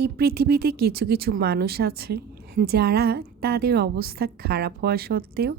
এই পৃথিবীতে কিছু কিছু মানুষ আছে যারা তাদের অবস্থা খারাপ হওয়া সত্ত্বেও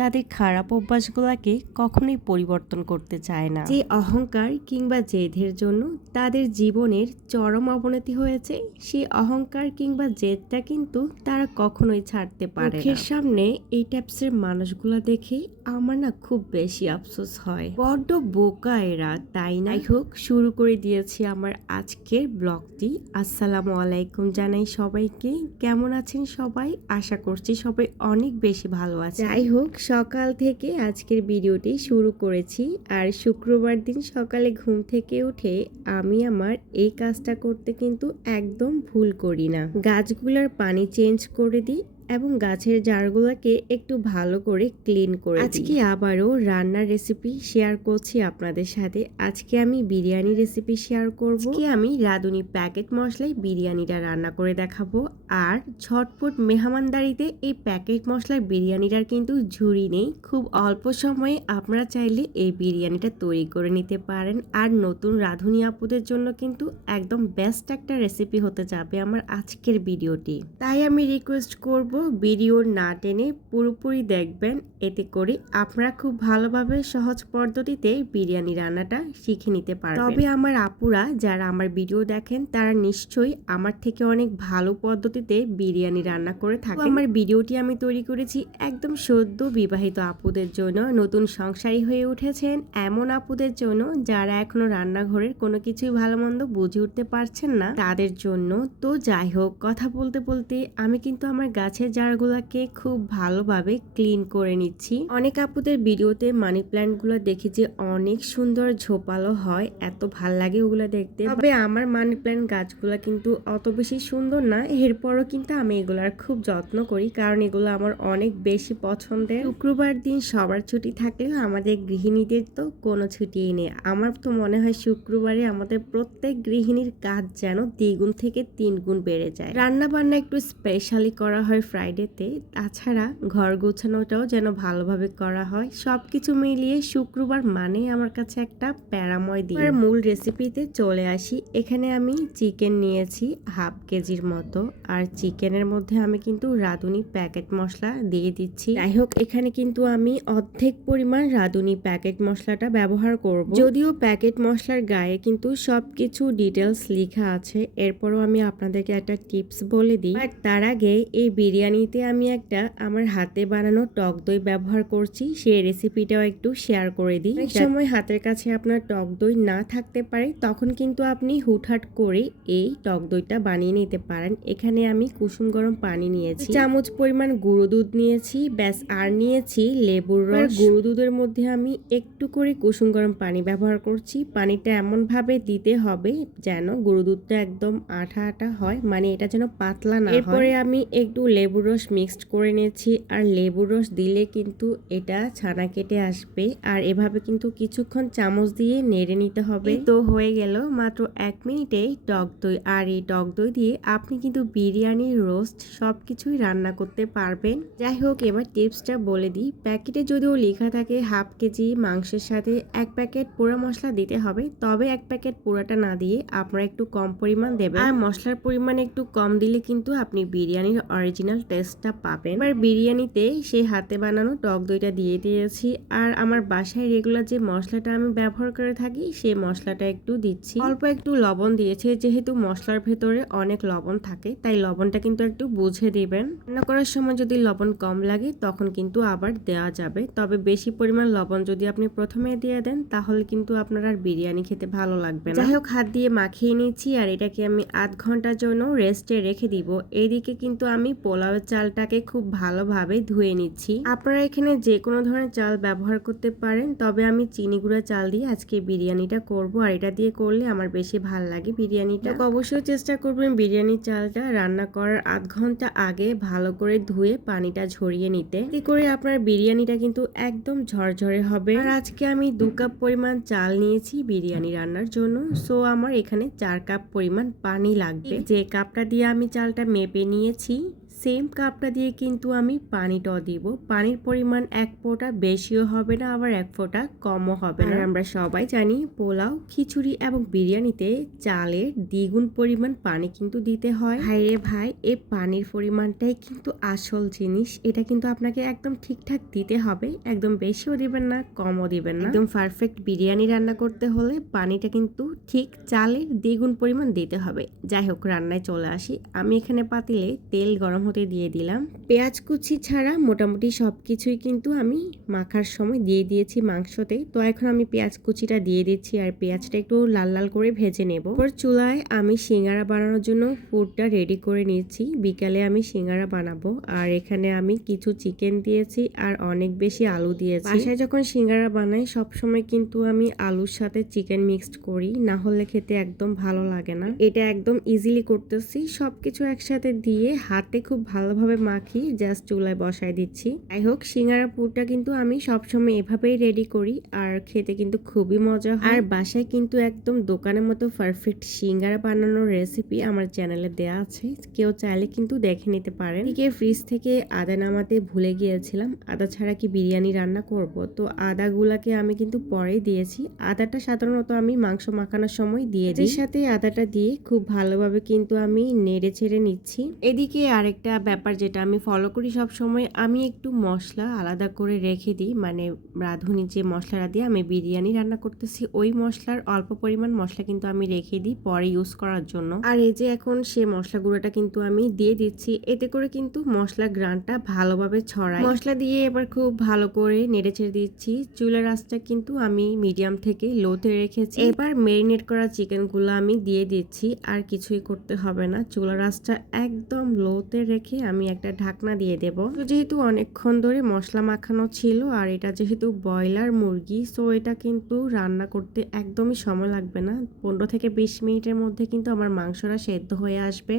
তাদের খারাপ অভ্যাসগুলোকে কখনোই পরিবর্তন করতে চায় না। যে অহংকার কিংবা জেদের জন্য তাদের জীবনের চরম অবনতি হয়েছে, সেই অহংকার কিংবা জেদটা কিন্তু তারা কখনোই ছাড়তে পারে না। চোখের সামনে এই টাইপসের মানুষগুলা দেখে আমার না খুব বেশি আফসোস হয়। বড্ড বোকা এরা, তাই না? হোক, শুরু করে দিয়েছি আমার আজকের ব্লগটি। আসসালামু আলাইকুম জানাই সবাইকে। কেমন আছেন সবাই? আশা করছি সবাই অনেক বেশি ভালো আছে। যাই হোক, সকাল থেকে আজকের ভিডিওটি শুরু করেছি। আর শুক্রবার দিন সকালে ঘুম থেকে উঠে আমি আমার এই কাজটা করতে কিন্তু একদম ভুল করি না। গাছগুলোর পানি চেঞ্জ করে দিই এবং গাছের জারগুলোকে একটু ভালো করে ক্লিন করে দিই। আজকে আবারও রান্নার রেসিপি শেয়ার করছি আপনাদের সাথে। আজকে আমি বিরিয়ানি রেসিপি শেয়ার করব। আজকে আমি রাঁধুনি প্যাকেট মশলায় বিরিয়ানিটা রান্না করে দেখাবো। আর ঝটপট মেহমানদারিতে এই প্যাকেট মশলার বিরিয়ানিটার কিন্তু ঝুড়ি নেই। খুব অল্প সময়ে আপনারা চাইলে এই বিরিয়ানিটা তৈরি করে নিতে পারেন। আর নতুন রাঁধুনি আপুদের জন্য কিন্তু একদম বেস্ট একটা রেসিপি হতে যাবে আমার আজকের ভিডিওটি। তাই আমি রিকোয়েস্ট করব ভিডিও না টেনে পুরোপুরি দেখবেন, এতে করে আপনারা খুব ভালোভাবে সহজ পদ্ধতিতে বিরিয়ানি রান্নাটা শিখে নিতে পারবেন। তবে আমার আপুরা যারা আমার ভিডিও দেখেন তারা নিশ্চয়ই আমার থেকে অনেক ভালো পদ্ধতিতে বিরিয়ানি রান্না করে থাকেন। আমার ভিডিওটি আমি তৈরি করেছি একদম সদ্য বিবাহিত আপুদের জন্য, নতুন সংসারী হয়ে উঠেছেন এমন আপুদের জন্য যারা এখনো রান্নাঘরের কোনো কিছুই ভালো মন্দ বুঝে উঠতে পারছেন না, তাদের জন্য। তো যাই হোক, কথা বলতে বলতে আমি কিন্তু আমার গাছের জারগুলোকে খুব ভালোভাবে ক্লিন করে নিচ্ছি। অনেক আপুদের ভিডিওতে মানি প্ল্যান্ট গুলো দেখি যে অনেক সুন্দর ঝোপালো হয়, এত ভাল লাগে ওগুলো দেখতে। তবে আমার মানি প্ল্যান্ট গাছগুলো কিন্তু অত বেশি সুন্দর না, এরপরও কিন্তু আমি এগুলার খুব যত্ন করি, কারণ এগুলো আমার অনেক বেশি পছন্দের। শুক্রবার দিন সবার ছুটি থাকলেও আমাদের গৃহিণীদের তো কোনো ছুটিই নেই। আমার তো মনে হয় শুক্রবারে আমাদের প্রত্যেক গৃহিণীর কাজ যেন দ্বিগুণ থেকে 3 গুণ বেড়ে যায়। রান্না বান্না একটু স্পেশালি করা হয় ফ্রাইডেতে, তাছাড়া ঘর গোছানোটাও যেন ভালোভাবে করা হয়। সবকিছু মিলিয়ে শুক্রবার মানে আমার কাছে একটা প্যারাময় দিন। আর মূল রেসিপিতে চলে আসি। এখানে আমি চিকেন নিয়েছি হাফ কেজির মতো, আর চিকেনের মধ্যে আমি কিন্তু রাঁধুনি প্যাকেট মশলা দিয়ে দিচ্ছি। যাই হোক, এখানে কিন্তু আমি অর্ধেক পরিমাণ রাঁধুনি প্যাকেট মশলাটা ব্যবহার করব। যদিও প্যাকেট মশলার গায়ে কিন্তু সবকিছু ডিটেলস লেখা আছে, এরপরও আমি আপনাদেরকে একটা টিপস বলে দিই। আর তার আগে এই বিরিয়ানিতে আমি একটা আমার হাতে বানানো টক দই ব্যবহার করছি, সেই রেসিপিটাও একটু শেয়ার করে দিই। অনেক সময় হাতের কাছে আপনার টক দই না থাকতে পারে, তখন কিন্তু আপনি হুটহাট করে এই টক দইটা বানিয়ে নিতে পারেন। এখানে আমি কুসুম গরম পানি নিয়েছি, চামচ পরিমাণ গুঁড়ো দুধ নিয়েছি, ব্যাস। আর নিয়েছি লেবুর রস। গুঁড়ো দুধের মধ্যে আমি একটু করে কুসুম গরম পানি ব্যবহার করছি। পানিটা এমন ভাবে দিতে হবে যেন গুঁড়ো দুধটা একদম আঠা আঠা হয়, মানে এটা যেন পাতলা না হয়। এরপরে আমি একটু লেবুর রস মিক্সড করে নিয়েছি। আর লেবুর রস দিলে কিন্তু এটা ছানা কেটে আসবে, আর এভাবে কিন্তু কিছুক্ষণ চামচ দিয়ে নেড়ে নিতে হবে। তো হয়ে গেল মাত্র 1 মিনিটেই টক দই। আর এই টক দই দিয়ে আপনি কিন্তু বিরিয়ানি, রোস্ট সবকিছুই রান্না করতে পারবেন। যাই হোক, এবার টিপসটা বলে দিই। প্যাকেটে যদিও লেখা থাকে হাফ কেজি মাংসের সাথে 1 প্যাকেট পোড়া মশলা দিতে হবে, তবে 1 প্যাকেট পোড়াটা না দিয়ে আপনারা একটু কম পরিমাণ দেবেন। আর মশলার পরিমাণ একটু কম দিলে কিন্তু আপনি বিরিয়ানির অরিজিনাল টেস্টটা পাবেন। এবার বিরিয়ানিতে সেই হাতে বানানো টক দইটা দিয়ে দিয়েছি। আর আমার বাসায় রেগুলার যে মশলাটা আমি ব্যবহার করে থাকি সেই মশলাটা একটু দিচ্ছি। অল্প একটু লবণ দিয়েছি, যেহেতু মশলার ভেতরে অনেক লবণ থাকে তাই লবণটা কিন্তু একটু বুঝে দিবেন। রান্না করার সময় যদি লবণ কম লাগে তখন কিন্তু আবার দেওয়া যাবে, তবে বেশি পরিমাণ লবণ যদি আপনি প্রথমে দিয়ে দেন তাহলে কিন্তু আপনার আর বিরিয়ানি খেতে ভালো লাগবে না। যাই হোক, হাত দিয়ে মাখিয়ে নিচ্ছি আর এটাকে আমি আধ ঘন্টার জন্য রেস্টে রেখে দিব। এইদিকে কিন্তু আমি পোলাওয়ের চালটাকে খুব ভালোভাবে ধুয়ে নিচ্ছি। আপনারা এখানে যে কোনো ধরনের চাল ব্যবহার করতে পারেন, তবে আমি চিনি গুঁড়া চাল দিয়ে আজকে বিরিয়ানিটা করব, আর এটা দিয়ে করলে আমার বেশি ভালো লাগে বিরিয়ানিটা। অবশ্যই চেষ্টা করবেন বিরিয়ানির চালটা রান্না করার আধ ঘন্টা আগে ভালো করে ধুয়ে পানিটা ঝরিয়ে নিতে, এতে করে আপনার বিরিয়ানিটা কিন্তু একদম ঝরঝরে হবে। আর আজকে আমি 2 কাপ পরিমাণ চাল নিয়েছি বিরিয়ানি রান্নার জন্য, সো আমার এখানে 4 কাপ পরিমাণ পানি লাগবে। যে কাপটা দিয়ে আমি চালটা মেপে নিয়েছি সেম কাপটা দিয়ে কিন্তু আমি পানিটাও দিব। পানির পরিমাণ এক ফোঁটা বেশিও হবে না, আবার এক ফোঁটা কমও হবে না। আর আমরা সবাই জানি পোলাও, খিচুড়ি এবং বিরিয়ানিতে চালের দ্বিগুণ পরিমাণ পানি কিন্তু দিতে হয়। ভাই রে ভাই, এই পানির পরিমাণটাই কিন্তু আসল জিনিস। এটা কিন্তু আপনাকে একদম ঠিকঠাক দিতে হবে, একদম বেশিও দিবেন না, কমও দিবেন না। একদম পারফেক্ট বিরিয়ানি রান্না করতে হলে পানিটা কিন্তু ঠিক চালের দ্বিগুণ পরিমাণ দিতে হবে। যাই হোক, রান্নায় চলে আসি। আমি এখানে পাতিলে তেল গরম হতে দিয়ে দিলাম। পেঁয়াজ কুচি ছাড়া মোটামুটি সবকিছুই কিন্তু আমি মাখার সময় দিয়ে দিয়েছি মাংসতে। তো এখন আমি পেঁয়াজ কুচিটা দিয়ে দিচ্ছি আর পেঁয়াজটা একটু লাল লাল করে ভেজে নেব। পর চুলায় আমি সিঙ্গারা বানানোর জন্য পুরটা রেডি করে নিয়েছি। বিকালে আমি সিঙ্গারা বানাবো। আর এখানে আমি কিছু চিকেন দিয়েছি আর অনেক বেশি আলু দিয়েছি। বাসায় যখন সিঙ্গারা বানাই সবসময় কিন্তু আমি আলুর সাথে চিকেন মিক্সড করি, না হলে খেতে একদম ভালো লাগে না। এটা একদম ইজিলি করতেছি। সবকিছু একসাথে দিয়ে হাতে খুব ভালোভাবে মাখিয়ে জাস্ট চুলায় বসায় দিচ্ছি। যাই হোক, সিঙ্গারা পুরটা কিন্তু আমি সবসময় এভাবেই রেডি করি আর খেতে কিন্তু খুবই মজা হয়। আর বাসায় কিন্তু একদম দোকানের মতো পারফেক্ট সিঙ্গারা বানানোর রেসিপি আমার চ্যানেলে দেয়া আছে, কেউ চাইলে কিন্তু দেখে নিতে পারেন। এদিকে ফ্রিজ থেকে আদা নামাতে ভুলে গিয়েছিলাম। আদা ছাড়া কি বিরিয়ানি রান্না করব? তো আদাগুলাকে আমি কিন্তু পরেই দিয়েছি। আদাটা সাধারণত আমি মাংস মাখানোর সময় দিয়ে দিই। সাথে আদাটা দিয়ে খুব ভালোভাবে কিন্তু আমি নেড়ে ছেড়ে নিচ্ছি। এদিকে আরেকটা ব্যাপার যেটা আমি ফলো করি সব সময়, আমি একটু মশলা আলাদা করে রেখে দিই। মানে রাঁধুনি যে মশলাটা দিয়ে আমি বিরিয়ানি রান্না করতেছি ওই মশলার অল্প পরিমাণ মশলা কিন্তু আমি রেখে দিই পরে ইউজ করার জন্য। আর এই যে এখন সে মশলা গুঁড়োটা কিন্তু আমি দিয়ে দিচ্ছি। এতে করে কিন্তু মশলা গ্রানটা ভালোভাবে ছড়ায়। মশলা দিয়ে এবার খুব ভালো করে নেড়ে ছেড়ে দিচ্ছি। চুলার আঁচটা কিন্তু আমি মিডিয়াম থেকে লোতে রেখেছি। এবার মেরিনেট করা চিকেন গুলো আমি দিয়ে দিচ্ছি। আর কিছুই করতে হবে না, চুলার আঁচটা একদম লোতে রেখে আমি একটা ঢাকনা দিয়ে দেব। তো যেহেতু অনেকক্ষণ ধরে মশলা মাখানো ছিল আর এটা যেহেতু ব্রয়লার মুরগি, সো এটা কিন্তু রান্না করতে একদমই সময় লাগবে না। 15 থেকে 20 মিনিটের মধ্যে কিন্তু আমার মাংসটা সেদ্ধ হয়ে আসবে।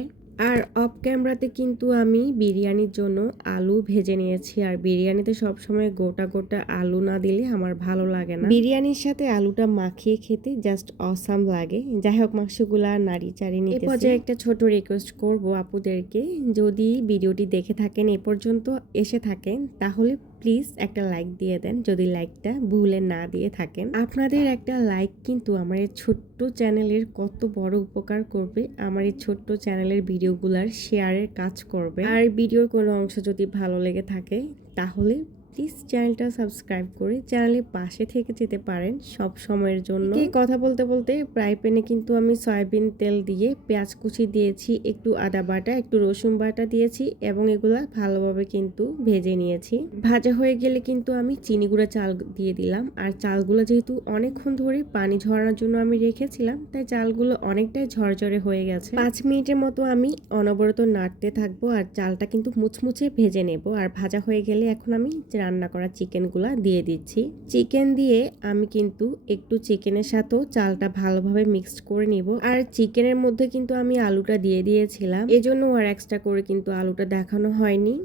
আর অফ ক্যামেরাতে কিন্তু আমি বিরিয়ানির জন্য আলু ভেজে নিয়েছি। আর বিরিয়ানিতে সবসময় গোটা গোটা আলু না দিলে আমার ভালো লাগে না। বিরিয়ানির সাথে আলুটা মাখিয়ে খেতে জাস্ট অসাম লাগে। যাই হোক, মাংসগুলা নাড়ি চাড়ি নিতেছি। এই পর্যায়ে একটা ছোট রিকোয়েস্ট করব আপুদেরকে, যদি ভিডিওটি দেখে থাকেন এ পর্যন্ত এসে থাকেন তাহলে প্লিজ একটা লাইক দিয়ে দেন, যদি লাইকটা ভুলে না দিয়ে থাকেন। আপনাদের একটা লাইক কিন্তু আমার এই ছোট্ট চ্যানেলের কত বড় উপকার করবে। আমার এই ছোট্ট চ্যানেলের ভিডিওগুলার শেয়ারের কাজ করবে। আর ভিডিওর কোনো অংশ যদি ভালো লেগে থাকে তাহলে প্লিজ চ্যানেলটা সাবস্ক্রাইব করে চ্যানেলের পাশে থেকে যেতে পারেন সব সময়ের জন্য। কথা বলতে বলতে ফ্রাই প্যানে কিন্তু আমি সয়াবিন তেল দিয়ে পেঁয়াজ কুচি দিয়েছি, একটু আদা বাটা, একটু রসুন বাটা দিয়েছি এবং এগুলা ভালোভাবে কিন্তু ভেজে নিয়েছি। ভাজা হয়ে গেলে কিন্তু আমি চিনি গুঁড়া চাল দিয়ে দিলাম। আর চালগুলো যেহেতু অনেকক্ষণ ধরে পানি ঝরানোর জন্য আমি রেখেছিলাম, তাই চালগুলো অনেকটাই ঝরঝরে হয়ে গেছে। 5 মিনিটের মতো আমি অনবরত নাড়তে থাকবো আর চালটা কিন্তু মুচমুচে ভেজে নেব। আর ভাজা হয়ে গেলে এখন আমি রান্না করা চিকেনগুলা দিয়ে দিচ্ছি। চিকেন দিয়ে আমি কিন্তু একটু চিকেনের সাথেও চালটা ভালোভাবে মিক্সড করে নিব। আর চিকেনের মধ্যে কিন্তু আমি আলুটা দিয়ে দিয়েছিলাম, এজন্য আর এক্সট্রা করে কিন্তু আলুটা দেখানো হয়নি।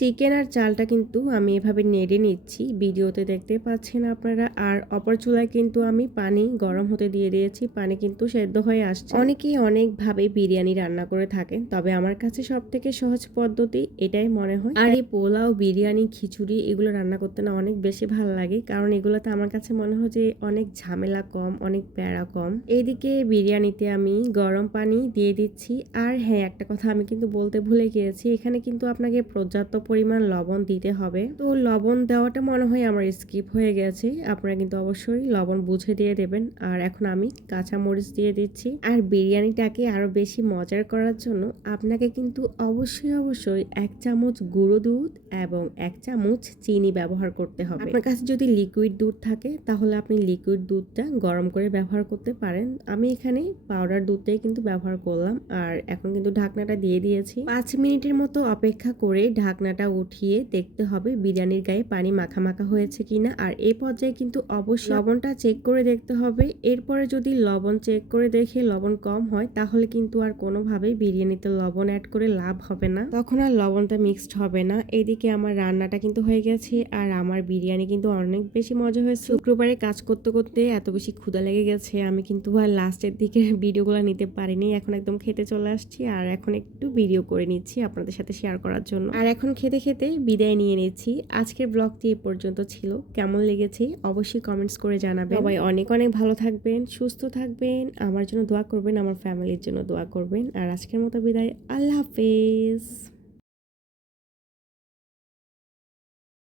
চিকেন আর চালটা কিন্তু আমি এভাবে নেড়ে নিচ্ছি, ভিডিওতে দেখতে পাচ্ছেন আপনারা। আর অপর চুলায় কিন্তু আমি পানি গরম হতে দিয়ে দিয়েছি, পানি কিন্তু সেদ্ধ হয়ে আসছে। অনেকেই অনেকভাবে বিরিয়ানি রান্না করে থাকেন, তবে আমার কাছে সব থেকে সহজ পদ্ধতি এটাই মনে হয়। আর এই পোলাও, বিরিয়ানি, খিচুড়ি এগুলো রান্না করতে না অনেক বেশি ভালো লাগে, কারণ এগুলোতে আমার কাছে মনে হয় যে অনেক ঝামেলা কম, অনেক প্যারা কম। এইদিকে বিরিয়ানিতে আমি গরম পানি দিয়ে দিচ্ছি। আর হ্যাঁ, একটা কথা আমি কিন্তু বলতে ভুলে গিয়েছি, এখানে কিন্তু আপনাকে পর্যাপ্ত পরিমাণ লবণ দিতে হবে। তো লবণ দেওয়াটা মনে হয় আমার স্কিপ হয়ে গেছে, আপনারা কিন্তু অবশ্যই লবণ বুঝে দিয়ে দেবেন। আর এখন আমি কাঁচা মরিচ দিয়ে দিচ্ছি। আর বিরিয়ানিটাকে আরো বেশি মজার করার জন্য আপনাকে কিন্তু অবশ্যই 1 চামচ গুঁড়ো দুধ এবং 1 চামচ চিনি ব্যবহার করতে হবে। আপনার কাছে যদি লিকুইড দুধ থাকে তাহলে আপনি লিকুইড দুধটা গরম করে ব্যবহার করতে পারেন। আমি এখানে পাউডার দুধটাই কিন্তু ব্যবহার করলাম। আর এখন কিন্তু ঢাকনাটা দিয়ে দিয়েছি। 5 মিনিটের মতো অপেক্ষা করে ঢাকনাটা ঢাকনাটা উঠিয়ে দেখতে হবে বিরিয়ানির গায়ে পানি মাখা মাখা হয়েছে কিনা। আর এই পর্যায়ে কিন্তু অবশ্যই লবণটা চেক করে দেখতে হবে। এরপরে যদি লবণ চেক করে দেখে লবণ কম হয় তাহলে কিন্তু আর কোনোভাবেই বিরিয়ানিতে লবণ অ্যাড করে লাভ হবে না, তখন আর লবণটা মিক্সড হবে না। এদিকে আমার রান্নাটা কিন্তু হয়ে গেছে আর আমার বিরিয়ানি কিন্তু অনেক বেশি মজা হয়েছে। শুক্রবারে কাজ করতে করতে এত বেশি ক্ষুধা লেগে গেছে, আমি কিন্তু আর লাস্টের দিকে ভিডিওগুলো নিতে পারিনি। এখন একদম খেতে চলে আসছি আর এখন একটু ভিডিও করে নিচ্ছি আপনাদের সাথে শেয়ার করার জন্য। আর এখন খেতে খেতে বিদায় নিয়ে নিচ্ছি। আজকের ব্লগটি এ পর্যন্ত ছিল। কেমন লেগেছে অবশ্যই কমেন্টস করে জানাবেন। সবাই অনেক অনেক ভালো থাকবেন, সুস্থ থাকবেন, আমার জন্য দোয়া করবেন, আমার ফ্যামিলির জন্য দোয়া করবেন। আর আজকের মতো বিদায়, আল্লাহ হাফেজ।